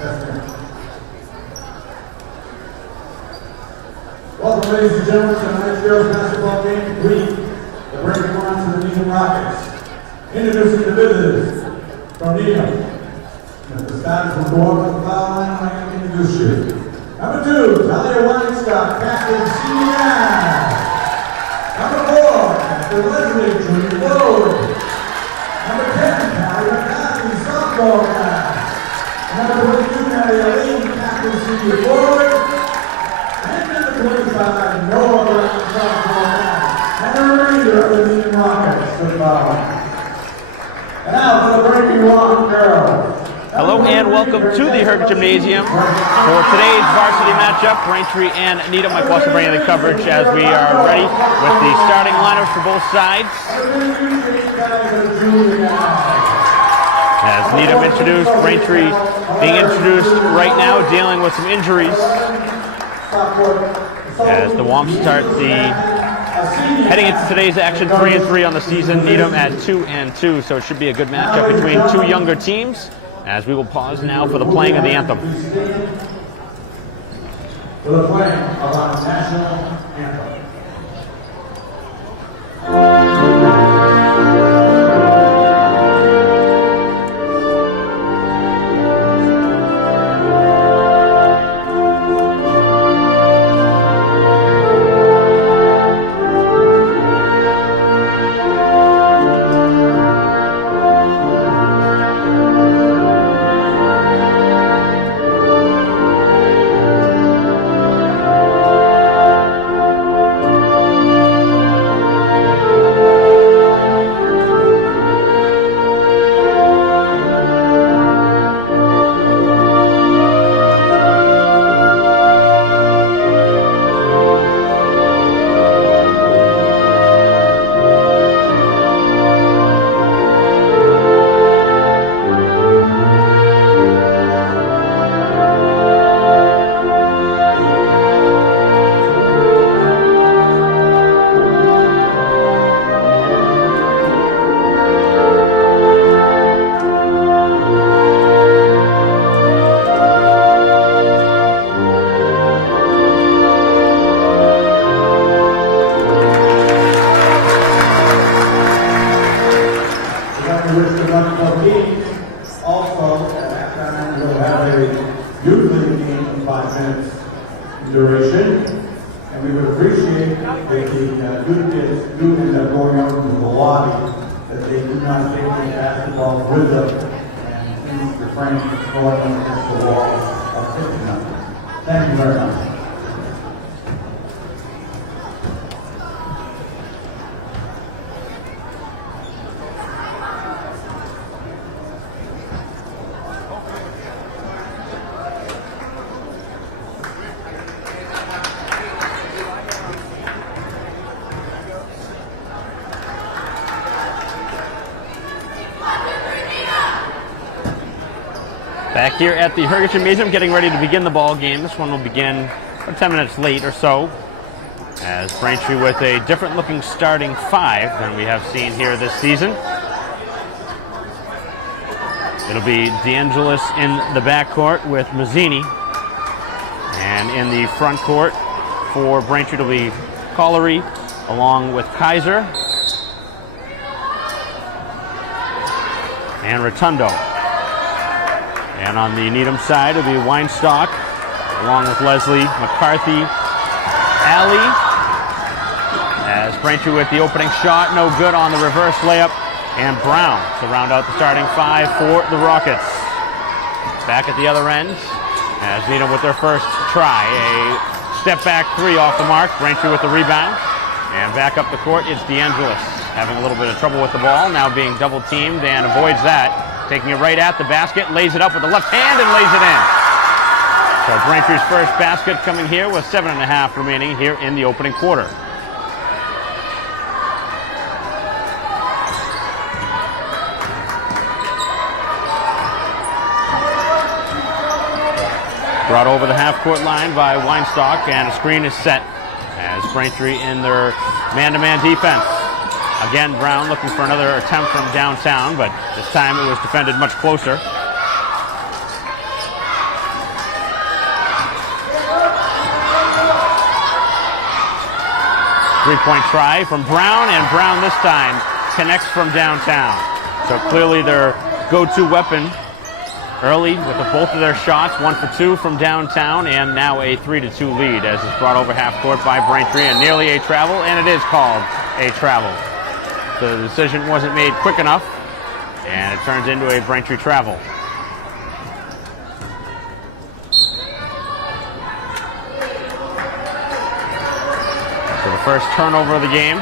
Welcome, ladies and gentlemen, to tonight's girls basketball game complete. The Braintree Lions and the Needham Rockets. Introducing the visitors from Needham. At the starters will go up to the foul line when I introduce you. Number 2, Talia Weinstock, captain, senior. Number 4, Captain Leslie, junior forward. Number 10, Talia McCarthy, sophomore guy. Number 22, Talia Lee, captain, senior forward. And number 25, Noah Brown, sophomore guy. And the remainder of the Needham Rockets, good foul. And now for the Braintree girls. Hello and welcome to the Herc Gymnasium for today's varsity matchup, Braintree and Needham. Mike Watson bringing the coverage as we are ready with the starting lineups for both sides. As Needham introduced, Braintree being introduced right now, dealing with some injuries. As the Womps start heading into today's action, 3-3 on the season, Needham at 2-2, so it should be a good matchup between two younger teams. As we will pause now for the playing of the anthem. For the playing of our national anthem. Also, at that time, we'll have a youth league game of 5 minutes duration, and we would appreciate if the youth kids do end up going out into the lobby, that they do not take their basketball with them and please refrain from throwing them against the wall of 50 numbers. Thank you very much. Back here at the Herc Gymnasium, getting ready to begin the ball game. This one will begin about 10 minutes late or so, as Braintree with a different looking starting 5 than we have seen here this season. It'll be DeAngelis in the backcourt with Mazzini, and in the front court for Braintree it'll be Collery along with Kaiser and Rotundo. And on the Needham side, it'll be Weinstock, along with Leslie, McCarthy, Alley. As Braintree with the opening shot, no good on the reverse layup, and Brown to round out the starting 5 for the Rockets. Back at the other end, as Needham with their first try, a step back 3 off the mark. Braintree with the rebound, and back up the court, it's DeAngelis having a little bit of trouble with the ball, now being double teamed and avoids that. Taking it right at the basket, lays it up with the left hand and lays it in. So Braintree's first basket coming here with 7.5 remaining here in the opening quarter. Brought over the half-court line by Weinstock, and a screen is set as Braintree in their man-to-man defense. Again, Brown looking for another attempt from downtown, but this time it was defended much closer. three-point try from Brown, and Brown this time connects from downtown. So clearly their go-to weapon early with both of their shots, 1 for 2 from downtown, and now a 3-2 lead as it's brought over half court by Braintree, and nearly a travel, and it is called a travel. So the decision wasn't made quick enough, and it turns into a Braintree travel. So the first turnover of the game.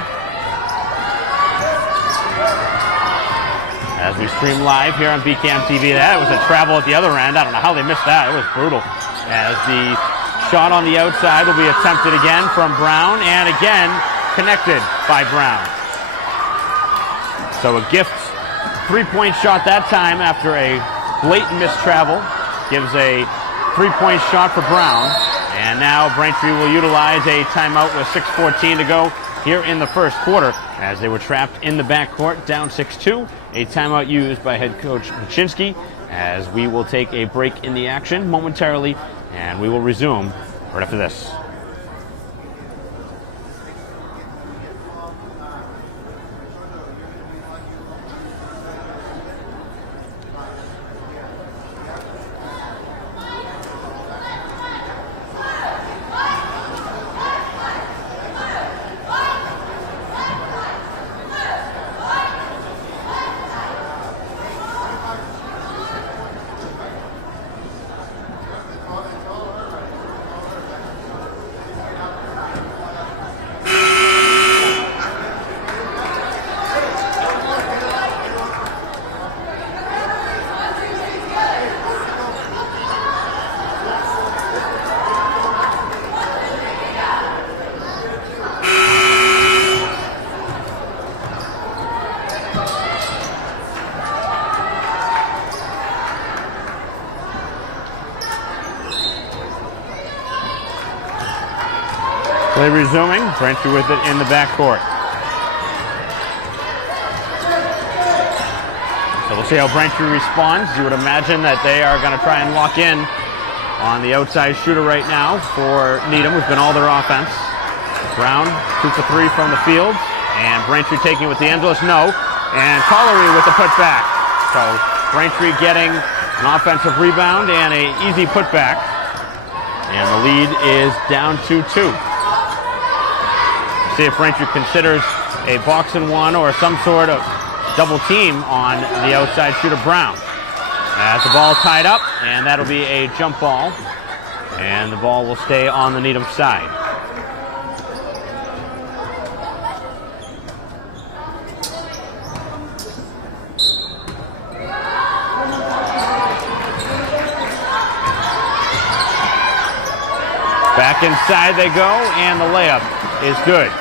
As we stream live here on BCAM TV, that was a travel at the other end. I don't know how they missed that. It was brutal. As the shot on the outside will be attempted again from Brown, and again connected by Brown. So a gift three-point shot that time after a blatant missed travel. Gives a three-point shot for Brown. And now Braintree will utilize a timeout with 6:14 to go here in the first quarter, as they were trapped in the backcourt, down 6-2. A timeout used by head coach Machinsky, as we will take a break in the action momentarily, and we will resume right after this. Play resuming, Braintree with it in the backcourt. So we'll see how Braintree responds. You would imagine that they are going to try and lock in on the outside shooter right now for Needham, who's been all their offense. Brown, 2 for 3 from the field, and Braintree taking it with DeAngelis, no, and Collery with the putback. So Braintree getting an offensive rebound and an easy putback, and the lead is down to 2. See if Braintree considers a box and one or some sort of double team on the outside shooter Brown. As the ball tied up, and that'll be a jump ball, and the ball will stay on the Needham side. Back inside they go, and the layup is good.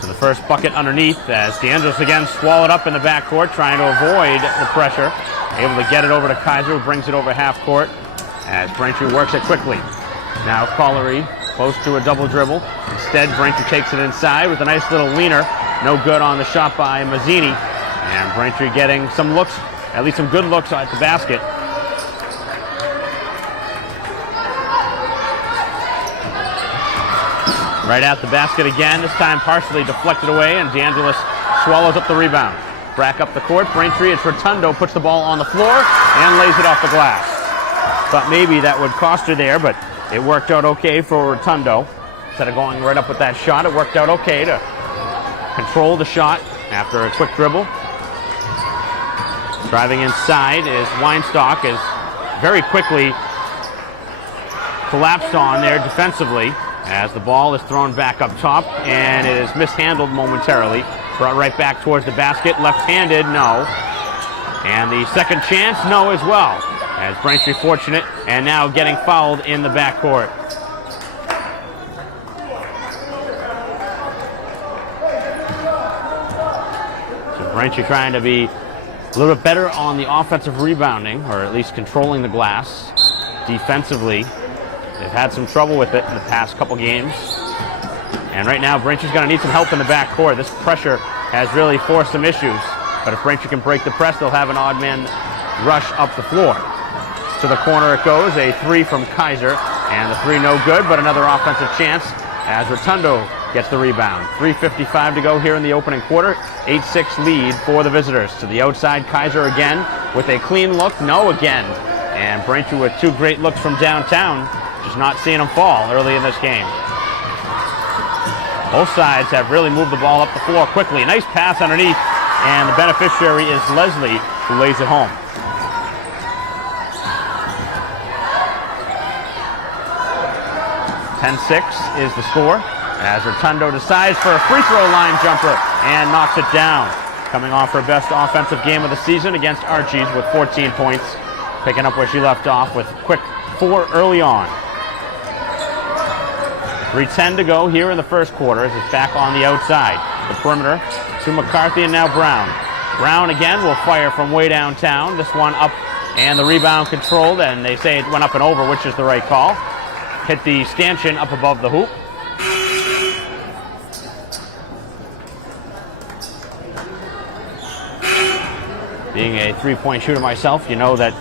So the first bucket underneath, as DeAngelis again swallowed up in the backcourt, trying to avoid the pressure. Able to get it over to Kaiser, who brings it over half court, as Braintree works it quickly. Now Collery close to a double dribble. Instead, Braintree takes it inside with a nice little leaner. No good on the shot by Mazzini. And Braintree getting some looks, at least some good looks at the basket. Right at the basket again, this time partially deflected away, and DeAngelis swallows up the rebound. Back up the court, Braintree, it's Rotundo, puts the ball on the floor and lays it off the glass. Thought maybe that would cost her there, but it worked out okay for Rotundo. Instead of going right up with that shot, it worked out okay to control the shot after a quick dribble. Driving inside is Weinstock, is very quickly collapsed on there defensively, as the ball is thrown back up top, and it is mishandled momentarily. Brought right back towards the basket. Left-handed, no. And the second chance, no as well. As Braintree fortunate, and now getting fouled in the backcourt. So Braintree trying to be a little bit better on the offensive rebounding, or at least controlling the glass. Defensively, they've had some trouble with it in the past couple games. And right now, Braintree's going to need some help in the backcourt. This pressure has really forced some issues. But if Braintree can break the press, they'll have an odd man rush up the floor. To the corner it goes, a 3 from Kaiser. And the 3 no good, but another offensive chance as Rotundo gets the rebound. 3:55 to go here in the opening quarter. 8-6 lead for the visitors. To the outside, Kaiser again with a clean look. No again. And Braintree with two great looks from downtown. Just not seeing them fall early in this game. Both sides have really moved the ball up the floor quickly. A nice pass underneath, and the beneficiary is Leslie, who lays it home. 10-6 is the score, as Rotundo decides for a free throw line jumper and knocks it down. Coming off her best offensive game of the season against Archie's with 14 points, picking up where she left off with a quick 4 early on. 3:10 to go here in the first quarter as it's back on the outside. The perimeter to McCarthy and now Brown. Brown again will fire from way downtown. This one up and the rebound controlled, and they say it went up and over, which is the right call. Hit the stanchion up above the hoop. Being a three-point shooter myself, you know that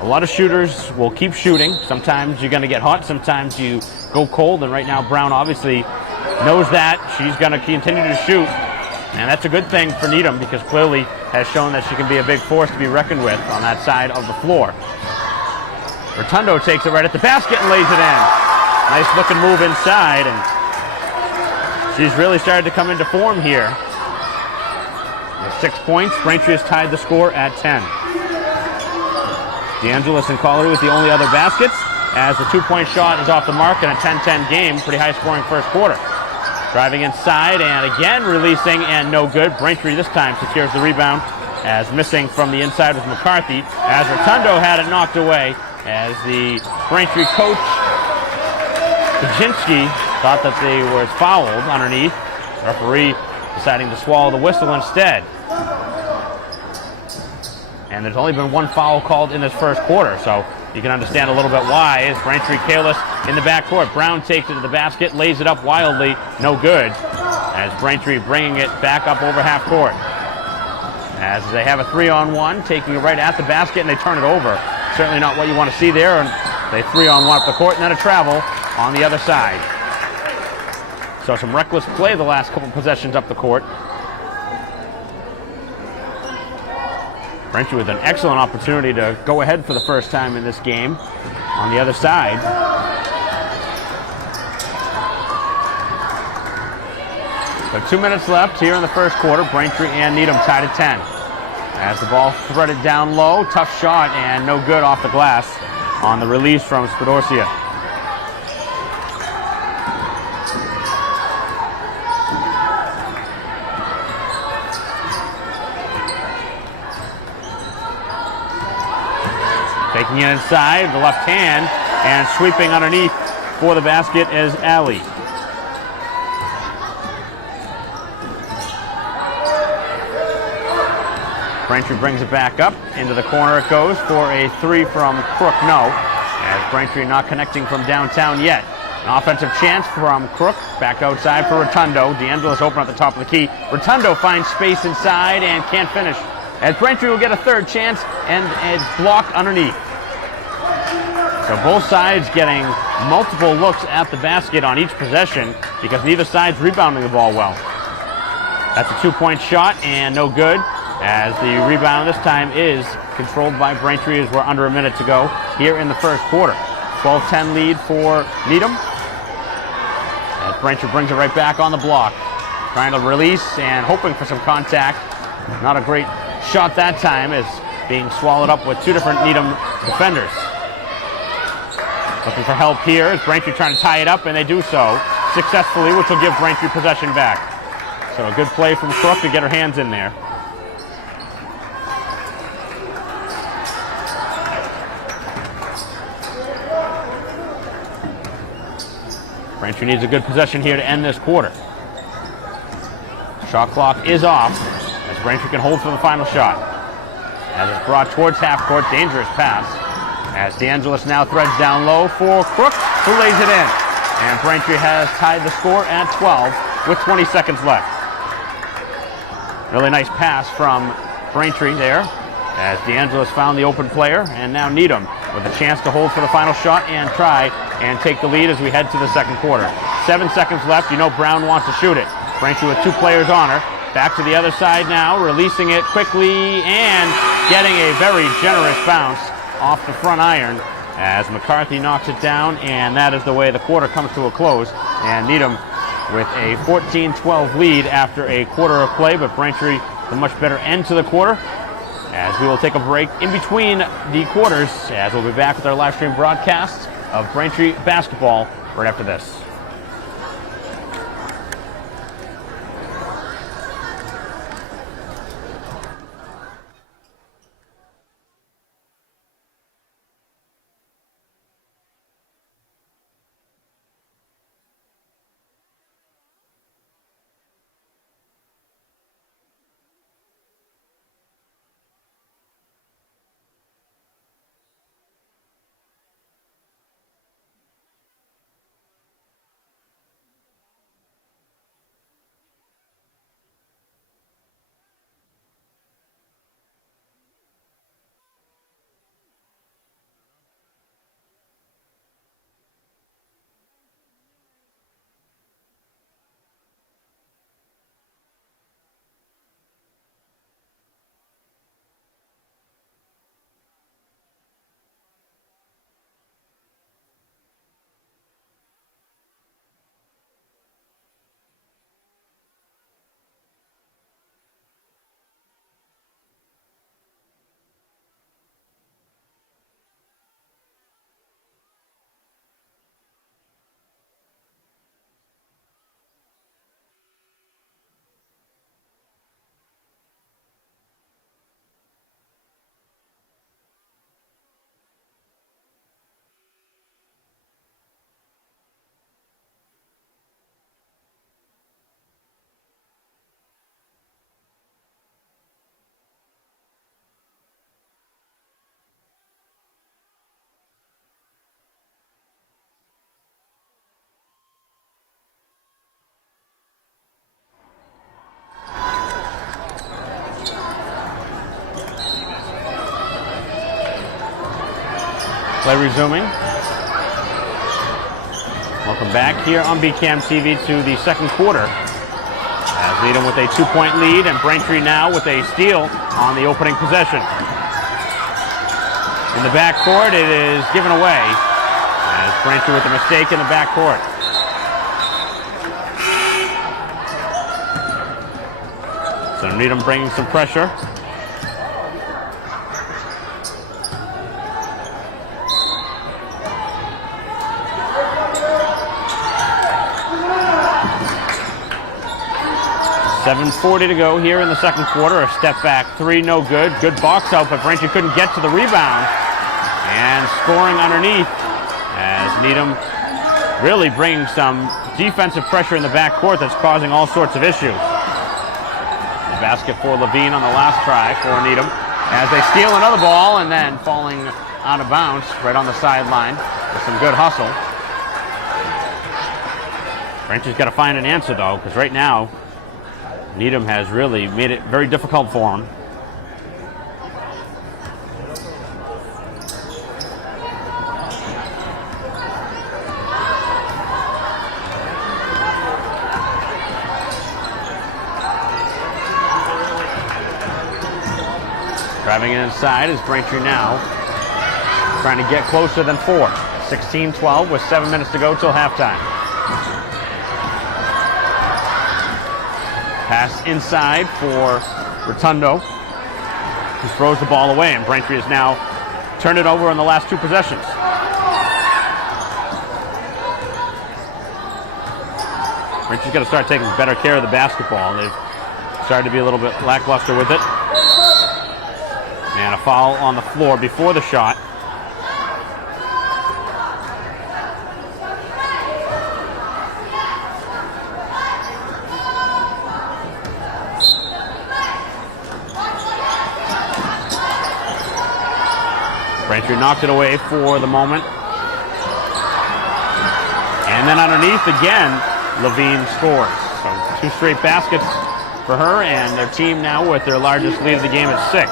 a lot of shooters will keep shooting. Sometimes you're going to get hot, sometimes you go cold, and right now Brown obviously knows that. She's going to continue to shoot, and that's a good thing for Needham because clearly has shown that she can be a big force to be reckoned with on that side of the floor. Rotundo takes it right at the basket and lays it in. Nice looking move inside, and she's really started to come into form here. With 6 points, Braintree has tied the score at 10. DeAngelis and Collery with the only other baskets, as the 2-point shot is off the mark in a 10-10 game. Pretty high-scoring first quarter. Driving inside and again releasing and no good. Braintree this time secures the rebound, as missing from the inside was McCarthy, as Rotundo had it knocked away, as the Braintree coach, Kaczynski, thought that they were fouled underneath. Referee deciding to swallow the whistle instead. And there's only been one foul called in this first quarter, so you can understand a little bit why. As Braintree careless in the backcourt. Brown takes it to the basket, lays it up wildly, no good. As Braintree bringing it back up over half court. As they have a 3-on-1, taking it right at the basket, and they turn it over. Certainly not what you want to see there. And they 3-on-1 up the court, and then a travel on the other side. So some reckless play the last couple possessions up the court. Braintree with an excellent opportunity to go ahead for the first time in this game on the other side. So 2 minutes left here in the first quarter. Braintree and Needham tied at 10. As the ball threaded down low, tough shot and no good off the glass on the release from Spadorcia. Taking it inside, the left hand, and sweeping underneath for the basket is Alley. Braintree brings it back up. Into the corner it goes for a 3 from Crook. No, as Braintree not connecting from downtown yet. An offensive chance from Crook. Back outside for Rotundo. DeAngelis open at the top of the key. Rotundo finds space inside and can't finish. As Braintree will get a third chance, and it's blocked underneath. So both sides getting multiple looks at the basket on each possession because neither side's rebounding the ball well. That's a 2-point shot and no good, as the rebound this time is controlled by Braintree as we're under a minute to go here in the first quarter. 12-10 lead for Needham. As Braintree brings it right back on the block. Trying to release and hoping for some contact. Not a great shot that time, as being swallowed up with two different Needham defenders. Looking for help here as Braintree trying to tie it up, and they do so successfully, which will give Braintree possession back. So a good play from Crook to get her hands in there. Braintree needs a good possession here to end this quarter. Shot clock is off as Braintree can hold for the final shot. As it's brought towards half court, dangerous pass. As DeAngelis now threads down low for Crook, who lays it in. And Braintree has tied the score at 12 with 20 seconds left. Really nice pass from Braintree there, as DeAngelis found the open player, and now Needham with a chance to hold for the final shot and try and take the lead as we head to the second quarter. 7 seconds left. You know Brown wants to shoot it. Braintree with 2 players on her. Back to the other side now, releasing it quickly and getting a very generous bounce off the front iron as McCarthy knocks it down, and that is the way the quarter comes to a close. And Needham with a 14-12 lead after a quarter of play, but Braintree a much better end to the quarter. As we will take a break in between the quarters, as we'll be back with our live stream broadcast of Braintree basketball right after this. Play resuming. Welcome back here on BCAM TV to the second quarter. As Needham with a 2-point lead, and Braintree now with a steal on the opening possession. In the backcourt, it is given away as Braintree with a mistake in the backcourt. So Needham bringing some pressure. .740 to go here in the second quarter. A step back 3, no good. Good box out, but Braintree couldn't get to the rebound. And scoring underneath as Needham really bringing some defensive pressure in the backcourt that's causing all sorts of issues. The basket for Levine on the last try for Needham as they steal another ball and then falling out of bounds right on the sideline with some good hustle. Braintree's got to find an answer though, because right now Needham has really made it very difficult for him. Driving it inside is Braintree now, trying to get closer than 4. 16-12 with 7 minutes to go till halftime. Pass inside for Rotundo, who throws the ball away, and Braintree has now turned it over in the last 2 possessions. Braintree's got to start taking better care of the basketball. They've started to be a little bit lackluster with it. And a foul on the floor before the shot. Braintree knocked it away for the moment. And then underneath again, Levine scores. So 2 straight baskets for her, and their team now with their largest lead of the game at 6.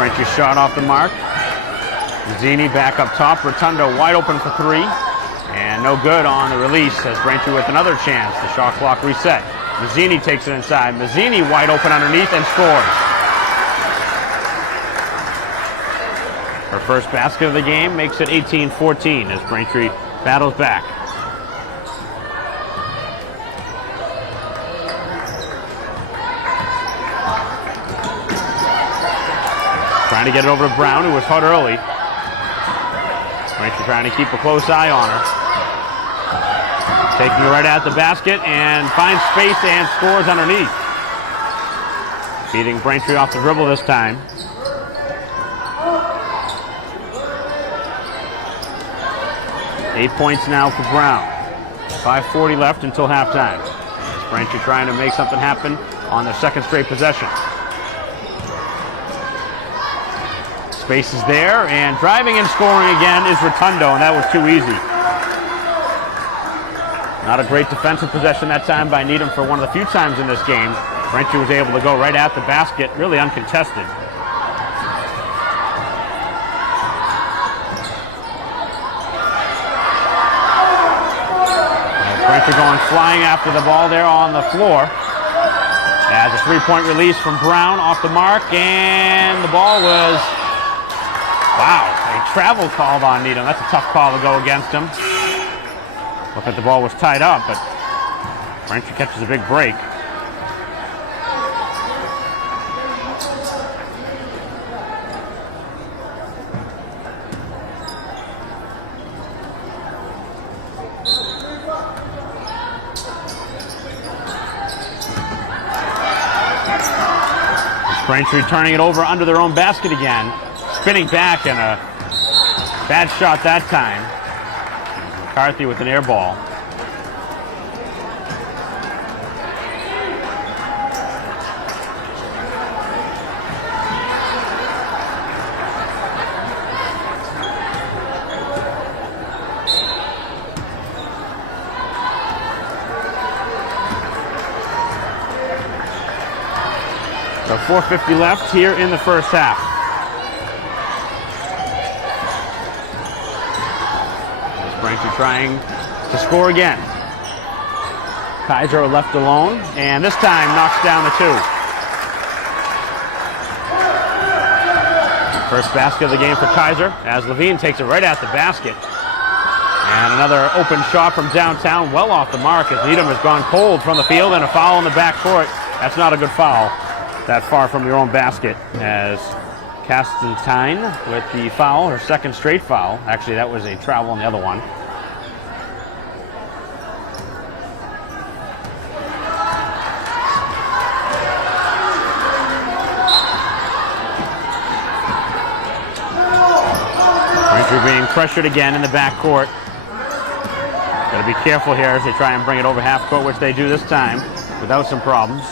Braintree shot off the mark. Mazzini back up top. Rotundo wide open for three. And no good on the release as Braintree with another chance. The shot clock reset. Mazzini takes it inside. Mazzini wide open underneath and scores. Her first basket of the game makes it 18-14 as Braintree battles back. Trying to get it over to Brown, who was hot early. Braintree trying to keep a close eye on her. Taking it right at the basket and finds space and scores underneath. Beating Braintree off the dribble this time. Eight points now for Brown. 5:40 left until halftime. Braintree trying to make something happen on their second straight possession. Space is there, and driving and scoring again is Rotundo, and that was too easy. Not a great defensive possession that time by Needham for one of the few times in this game. Braintree was able to go right at the basket, really uncontested. Braintree going flying after the ball there on the floor. As a three-point release from Brown off the mark, and the ball was, wow, a travel called on Needham. That's a tough call to go against him. Looked like the ball was tied up, but Braintree catches a big break. Braintree turning it over under their own basket again. Spinning back, and a bad shot that time. McCarthy with an air ball. So 4:50 left here in the first half. Braintree trying to score again. Kaiser left alone, and this time knocks down the two. First basket of the game for Kaiser as Levine takes it right at the basket. And another open shot from downtown, well off the mark as Needham has gone cold from the field, and a foul in the backcourt. That's not a good foul that far from your own basket, as Castentine with the foul, her second straight foul. Actually, that was a travel on the other one. Braintree being pressured again in the backcourt. Got to be careful here as they try and bring it over half court, which they do this time without some problems.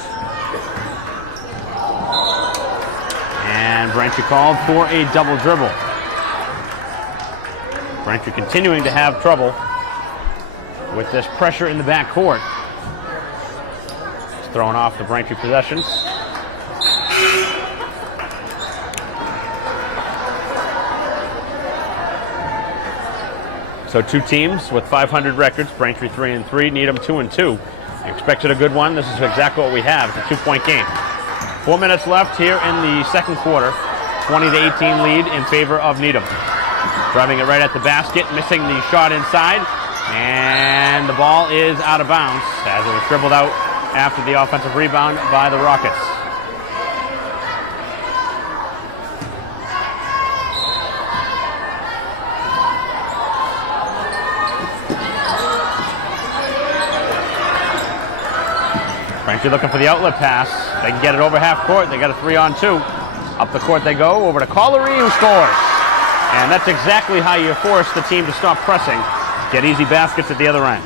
And Braintree called for a double dribble. Braintree continuing to have trouble with this pressure in the backcourt. It's thrown off the Braintree possession. So two teams with 500 records, Braintree 3-3, Needham 2-2. Expected a good one. This is exactly what we have. It's a 2-point game. 4 minutes left here in the second quarter. 20-18 lead in favor of Needham. Driving it right at the basket, missing the shot inside, and the ball is out of bounds as it was dribbled out after the offensive rebound by the Rockets. Braintree looking for the outlet pass. They can get it over half court. They got a 3-on-2. Up the court they go, over to Collery, who scores. And that's exactly how you force the team to stop pressing. Get easy baskets at the other end.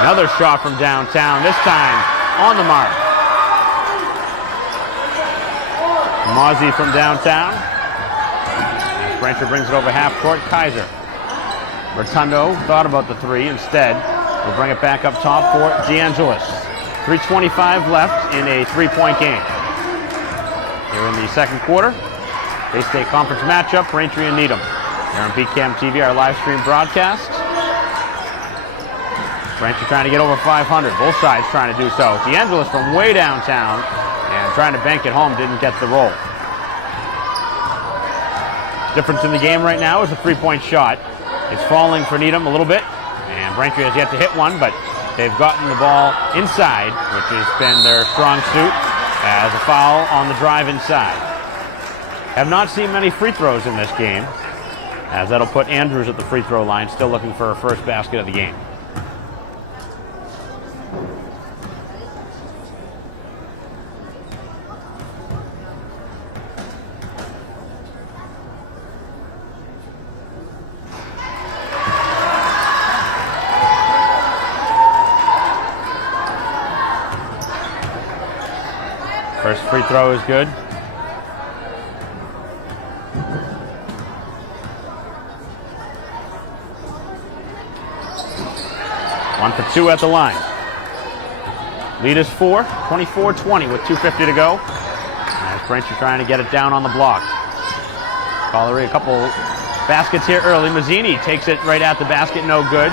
Another shot from downtown, this time on the mark. Mozzie from downtown. Braintree brings it over half court. Kaiser. Rotundo thought about the three instead. We'll bring it back up top for DeAngelis. 3:25 left in a 3-point game. here in the second quarter. Bay-State Conference matchup, Braintree and Needham. Here on BCAM TV, our live stream broadcast. Braintree trying to get over 500. Both sides trying to do so. DeAngelis from way downtown and trying to bank it home, didn't get the roll. Difference in the game right now is a three-point shot. It's falling for Needham a little bit, and Braintree has yet to hit one, but they've gotten the ball inside, which has been their strong suit, as a foul on the drive inside. Have not seen many free throws in this game, as that'll put Andrews at the free throw line, still looking for her first basket of the game. First free throw is good. One for two at the line. Lead is 4, 24-20 with 2:50 to go. As Braintree trying to get it down on the block. Collery, a couple baskets here early. Mazzini takes it right at the basket, no good.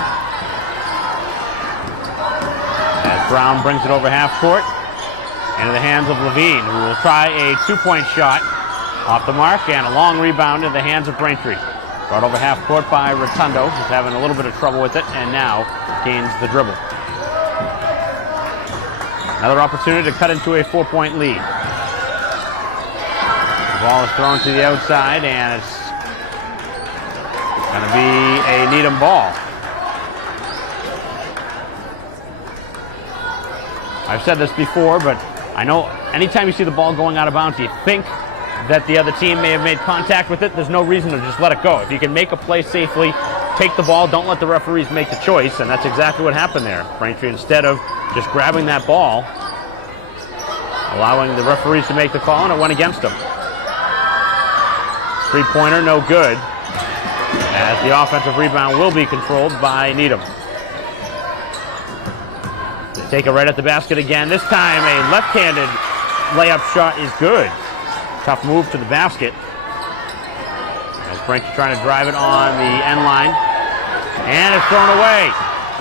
As Brown brings it over half court. Into the hands of Levine, who will try a two-point shot off the mark, and a long rebound in the hands of Braintree. Brought over half court by Rotundo, who's having a little bit of trouble with it, and now gains the dribble. Another opportunity to cut into a 4-point lead. The ball is thrown to the outside, and it's going to be a Needham ball. I've said this before, but I know anytime you see the ball going out of bounds, you think that the other team may have made contact with it. There's no reason to just let it go. If you can make a play safely, take the ball, don't let the referees make the choice, and that's exactly what happened there. Braintree, instead of just grabbing that ball, allowing the referees to make the call, and it went against them. Three-pointer, no good, as the offensive rebound will be controlled by Needham. Take it right at the basket again. This time a left-handed layup shot is good. Tough move to the basket. As Braintree trying to drive it on the end line. And it's thrown away.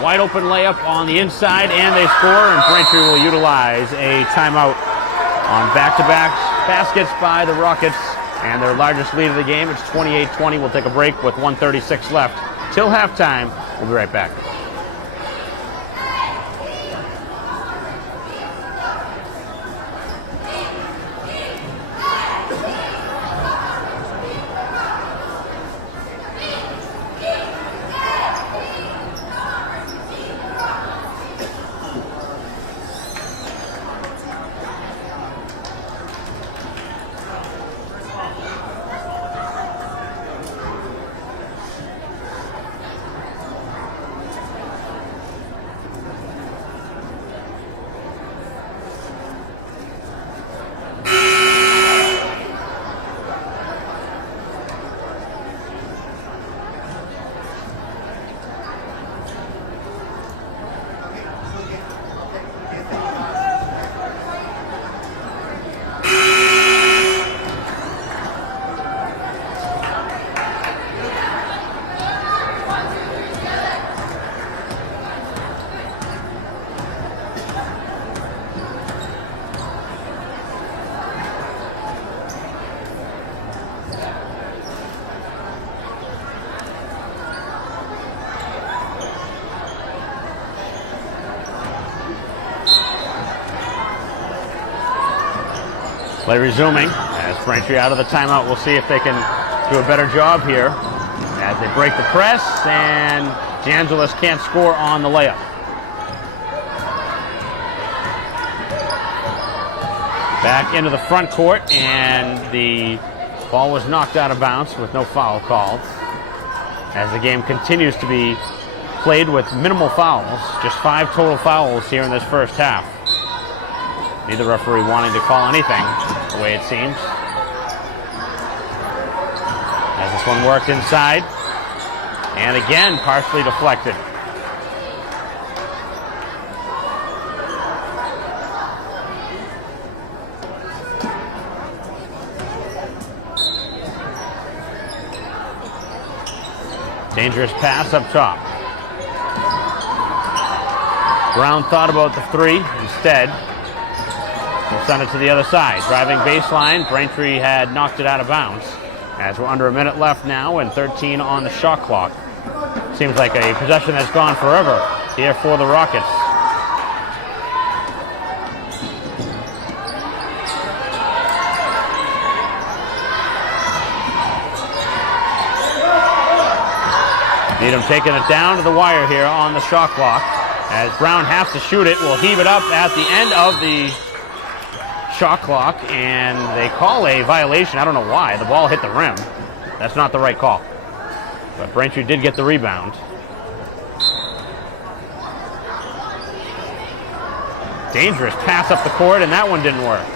Wide open layup on the inside, and they score, and Braintree will utilize a timeout on back-to-back baskets by the Rockets, and their largest lead of the game. It's 28-20. We'll take a break with 1:36 left till halftime. We'll be right back. Play resuming as Braintree out of the timeout. We'll see if they can do a better job here as they break the press, and DeAngelis can't score on the layup. Back into the front court, and the ball was knocked out of bounds with no foul called, as the game continues to be played with minimal fouls. Just 5 total fouls here in this first half. Neither referee wanting to call anything, the way it seems. As this one worked inside, and again partially deflected. Dangerous pass up top. Brown thought about the three. Instead, he'll send it to the other side. Driving baseline, Braintree had knocked it out of bounds. As we're under a minute left now and 13 on the shot clock. Seems like a possession that's gone forever here for the Rockets. Needham taking it down to the wire here on the shot clock. As Brown has to shoot it, will heave it up at the end of the shot clock, and they call a violation. I don't know why. The ball hit the rim. That's not the right call. But Braintree did get the rebound. Dangerous pass up the court, and that one didn't work.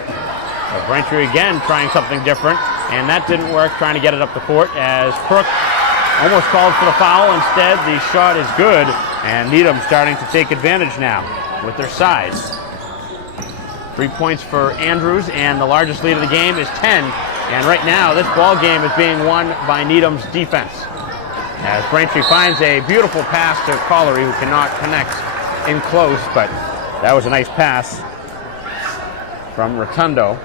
But Braintree again trying something different, and that didn't work, trying to get it up the court as Crook almost called for the foul. Instead, the shot is good, and Needham starting to take advantage now with their size. 3 points for Andrews, and the largest lead of the game is 10. And right now, this ball game is being won by Needham's defense. As Braintree finds a beautiful pass to Collery, who cannot connect in close, but that was a nice pass from Rotundo.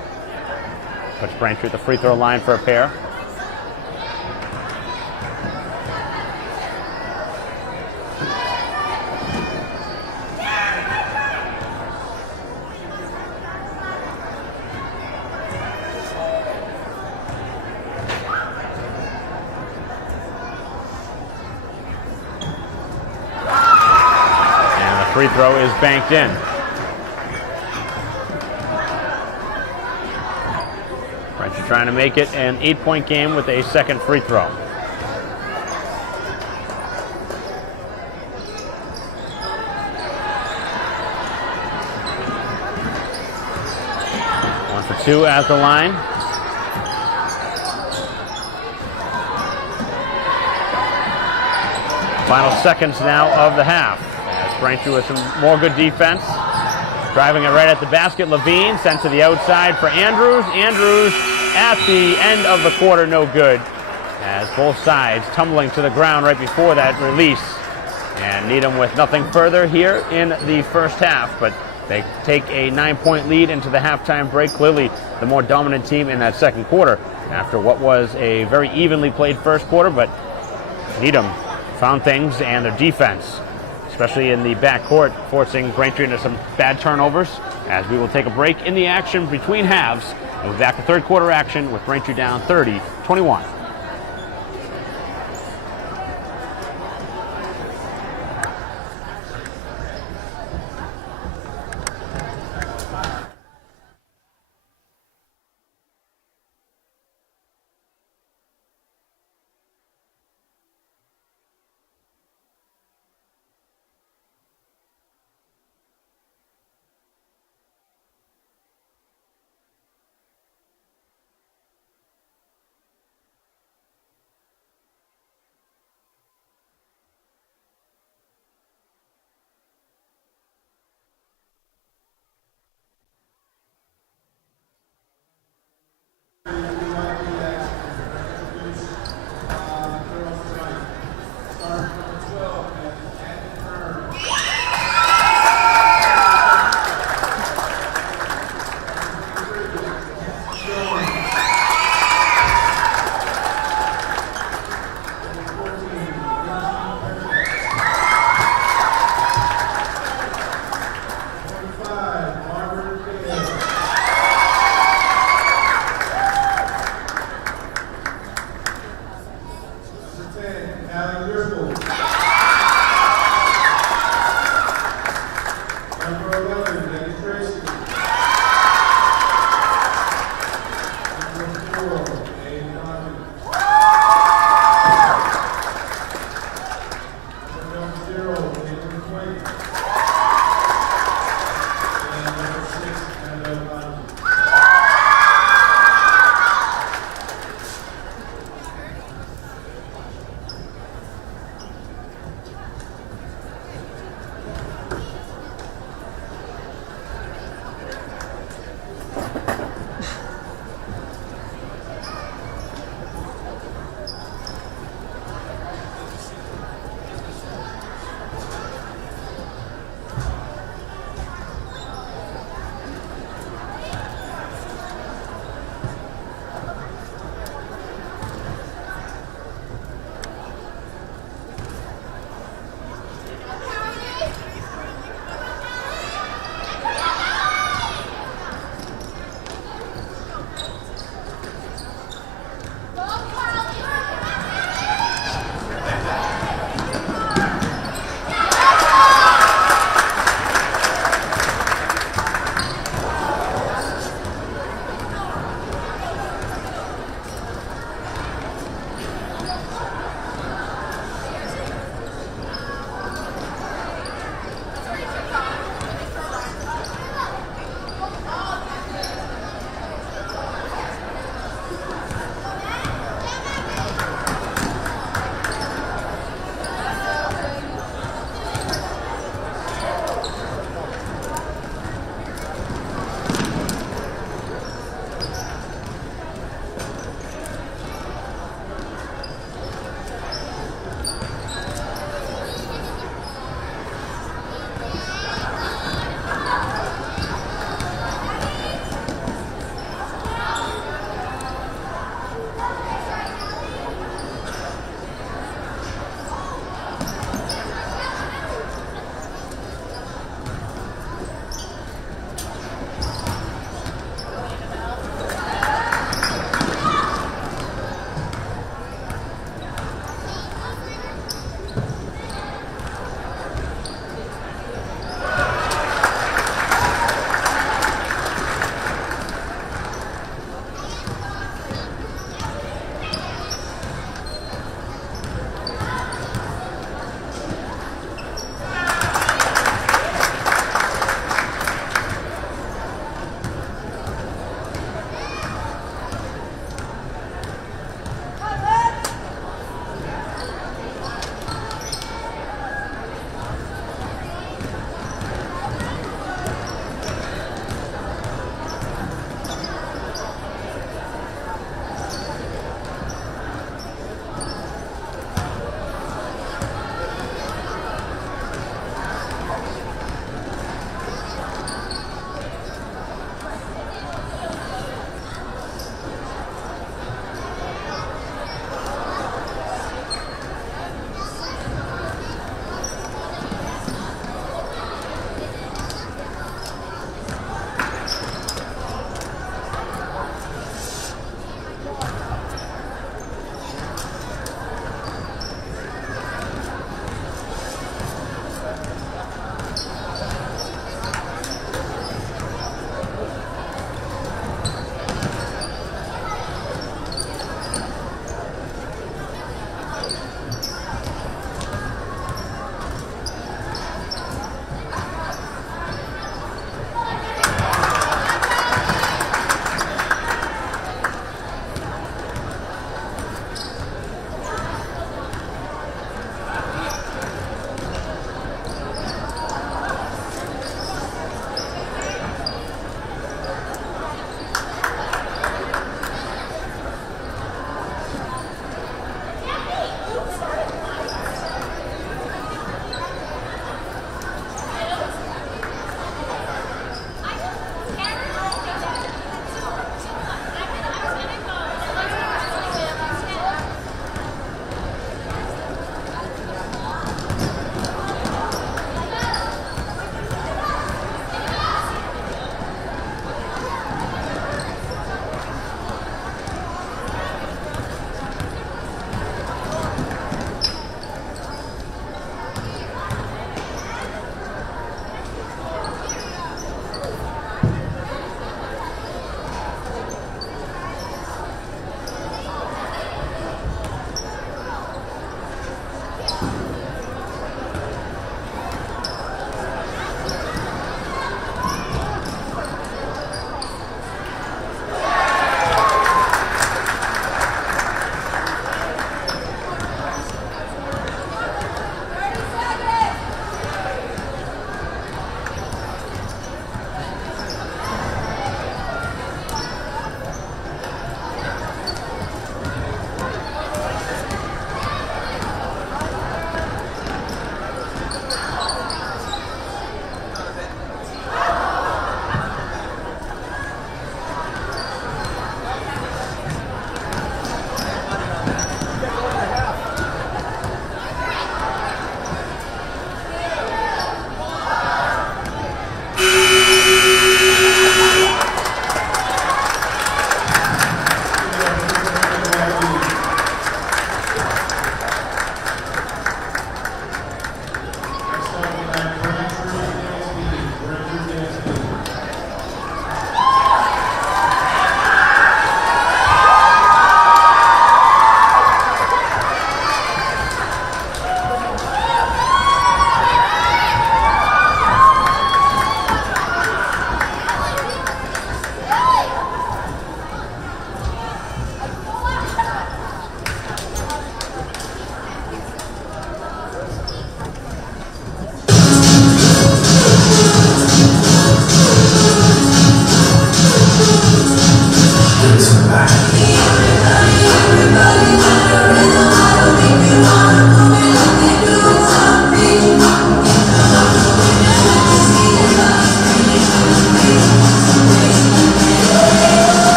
Puts Braintree at the free throw line for a pair. Free throw is banked in. Braintree trying to make it an 8-point game with a second free throw. One for two at the line. Final seconds now of the half. Braintree with some more good defense. Driving it right at the basket. Levine sent to the outside for Andrews. Andrews at the end of the quarter, no good. As both sides tumbling to the ground right before that release. And Needham with nothing further here in the first half, but they take a 9-point lead into the halftime break. Clearly the more dominant team in that second quarter after what was a very evenly played first quarter, but Needham found things, and their defense, especially in the backcourt, forcing Braintree into some bad turnovers. As we will take a break in the action between halves, and we'll be back to third quarter action with Braintree down 30-21.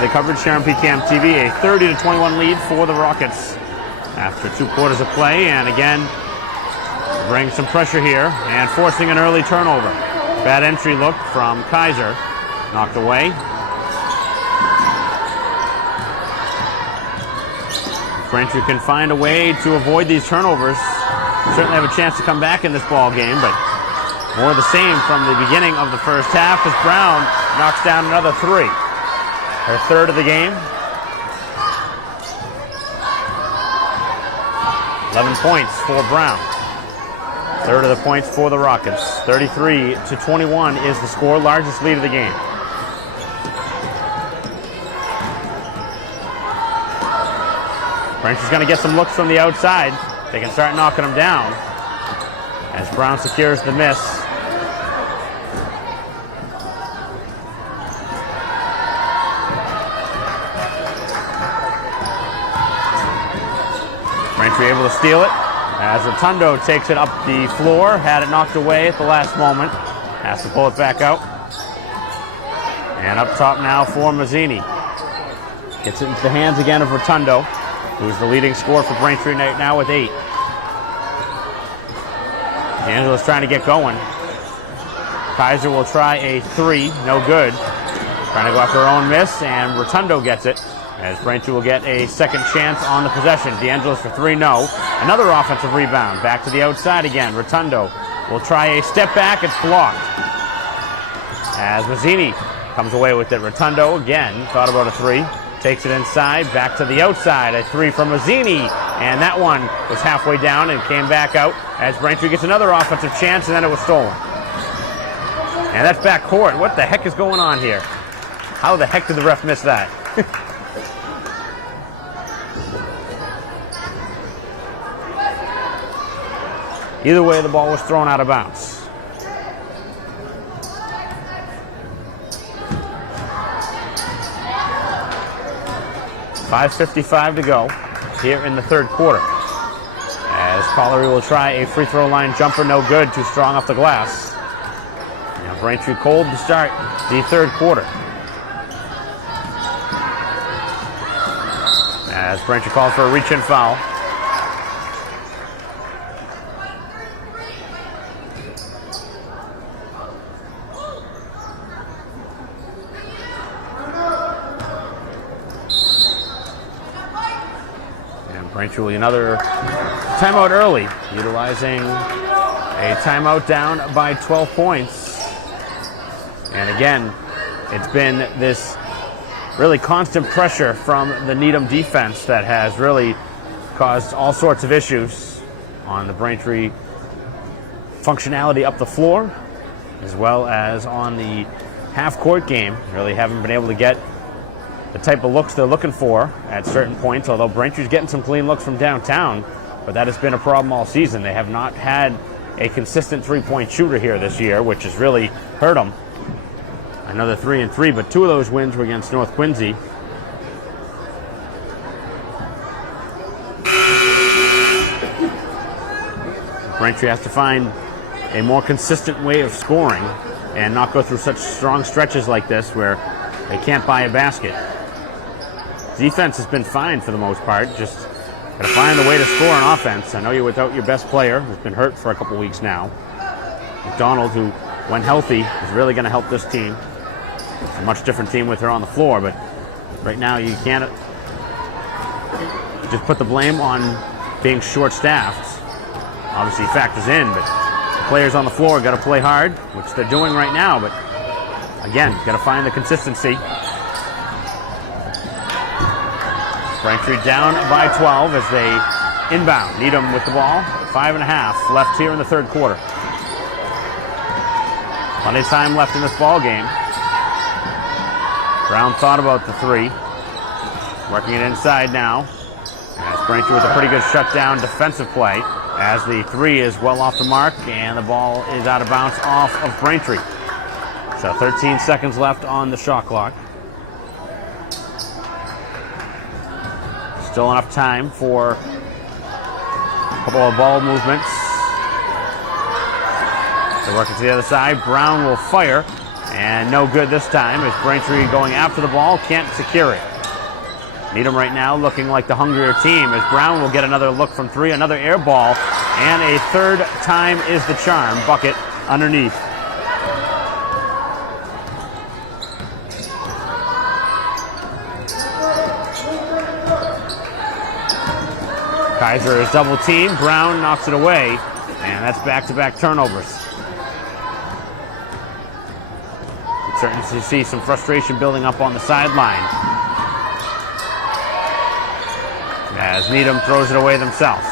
the coverage here on PCAM TV. A 30-21 lead for the Rockets after 2 quarters of play, and again, bring some pressure here and forcing an early turnover. Bad entry look from Kaiser, knocked away. Braintree can find a way to avoid these turnovers. Certainly have a chance to come back in this ball game, but more of the same from the beginning of the first half as Brown knocks down another 3. Her 3rd of the game. 11 points for Brown. 3rd of the points for the Rockets. 33-21 is the score, largest lead of the game. Braintree's going to get some looks from the outside. They can start knocking them down as Brown secures the miss. Braintree able to steal it as Rotundo takes it up the floor. Had it knocked away at the last moment. Has to pull it back out. And up top now for Mazzini. Gets it into the hands again of Rotundo, who's the leading scorer for Braintree right now with 8. Angela's trying to get going. Kaiser will try a 3, no good. Trying to go after her own miss, and Rotundo gets it, as Braintree will get a second chance on the possession. DeAngelis for 3, no. Another offensive rebound, back to the outside again. Rotundo will try a step back, it's blocked. As Mazzini comes away with it. Rotundo again, thought about a 3. Takes it inside, back to the outside. A 3 from Mazzini, and that one was halfway down and came back out as Braintree gets another offensive chance, and then it was stolen. And that's back court. What the heck is going on here? How the heck did the ref miss that? Either way, the ball was thrown out of bounds. 5:55 to go here in the 3rd quarter. As Collery will try a free throw line jumper, no good, too strong off the glass. Now Braintree cold to start the 3rd quarter. As Braintree calls for a reach-in foul. Braintree will another timeout early, utilizing a timeout down by 12 points. And again, it's been this really constant pressure from the Needham defense that has really caused all sorts of issues on the Braintree functionality up the floor, as well as on the half-court game. Really haven't been able to get the type of looks they're looking for at certain points, although Braintree's getting some clean looks from downtown, but that has been a problem all season. They have not had a consistent three-point shooter here this year, which has really hurt them. Another 3-3, but 2 of those wins were against North Quincy. Braintree has to find a more consistent way of scoring and not go through such strong stretches like this where they can't buy a basket. Defense has been fine for the most part. Just got to find a way to score on offense. I know you're without your best player, who's been hurt for a couple weeks now. McDonald, who, when healthy, is really going to help this team. It's a much different team with her on the floor, but right now you can't just put the blame on being short-staffed. Obviously factors in, but the players on the floor got to play hard, which they're doing right now, but again, got to find the consistency. Braintree down by 12 as they inbound. Needham with the ball. 5.5 left here in the 3rd quarter. Plenty of time left in this ball game. Brown thought about the 3. Working it inside now. As Braintree with a pretty good shutdown defensive play. As the 3 is well off the mark and the ball is out of bounds off of Braintree. So 13 seconds left on the shot clock. Still enough time for a couple of ball movements. They're working to the other side. Brown will fire. And no good this time as Braintree going after the ball, can't secure it. Needham right now looking like the hungrier team as Brown will get another look from three, another air ball, and a third time is the charm. Bucket underneath. Kaiser is double teamed. Brown knocks it away, and that's back-to-back turnovers. You're starting to see some frustration building up on the sideline as Needham throws it away themselves.